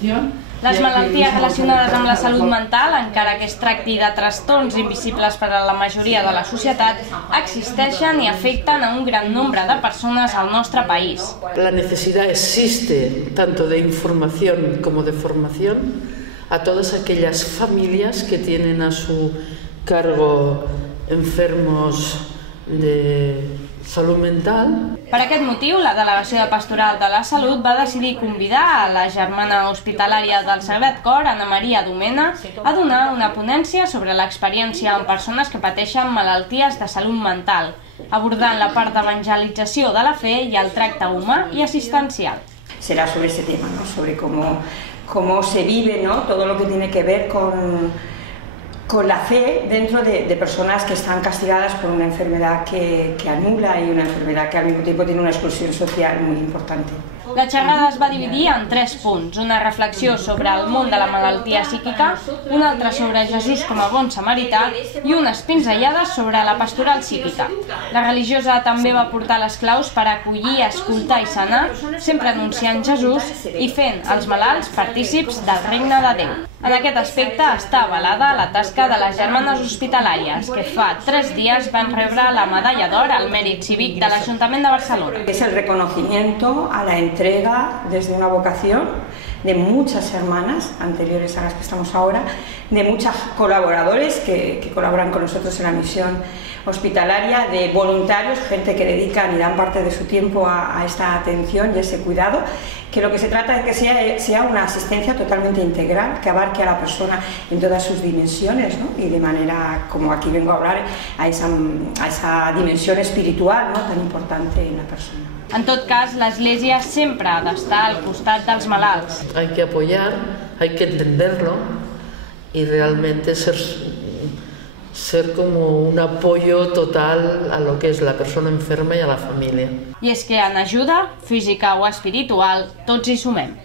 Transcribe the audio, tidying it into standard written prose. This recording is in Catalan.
Les malalties relacionades amb la salut mental, encara que es tracti de trastorns invisibles per a la majoria de la societat, existeixen i afecten a un gran nombre de persones al nostre país. La necesidad existe tanto de información como de formación a todas aquellas familias que tienen a su cargo enfermos de salut mental. Per aquest motiu, la Delegació de Pastoral de la Salut va decidir convidar a la germana hospitalària del Sagrat Cor, Anna Maria Domena, a donar una ponència sobre l'experiència amb persones que pateixen malalties de salut mental, abordant la part d'evangelització de la fe i el tracte humà i assistencial. Será sobre ese tema, ¿no? Sobre cómo se vive, ¿no? Todo lo que tiene que ver con la fe dentro de personas que están castigadas por una enfermedad que anula y una enfermedad que al mismo tiempo tiene una exclusión social muy importante. La xerrada es va dividir en 3 punts, una reflexió sobre el món de la malaltia psíquica, una altra sobre Jesús com a bon samarità i unes pinzellades sobre la pastoral psíquica. La religiosa també va portar les claus per acollir, escoltar i sanar, sempre anunciant Jesús i fent els malalts partícips del regne de Déu. En aquest aspecte està avalada la tasca de les germanes hospitalàries, que fa 3 dies van rebre la medalla d'or al mèrit cívic de l'Ajuntament de Barcelona. Es el reconocimiento a la entrega desde una vocación de muchas hermanas anteriores a las que estamos ahora, de muchos colaboradores que colaboran con nosotros en la misión hospitalaria, de voluntarios, gente que dedican y dan parte de su tiempo a esta atención y ese cuidado, que lo que se trata es que sea una asistencia totalmente integral, que abarque a la persona en todas sus dimensiones, ¿no? Y de manera, como aquí vengo a hablar, a esa dimensión espiritual, ¿no? Tan importante en la persona. En tot cas, l'Església sempre ha d'estar al costat dels malalts. Hay que apoyar, hay que entenderlo y realmente ser como un apoyo total a lo que es la persona enferma y a la familia. I és que en ajuda, física o espiritual, tots hi sumem.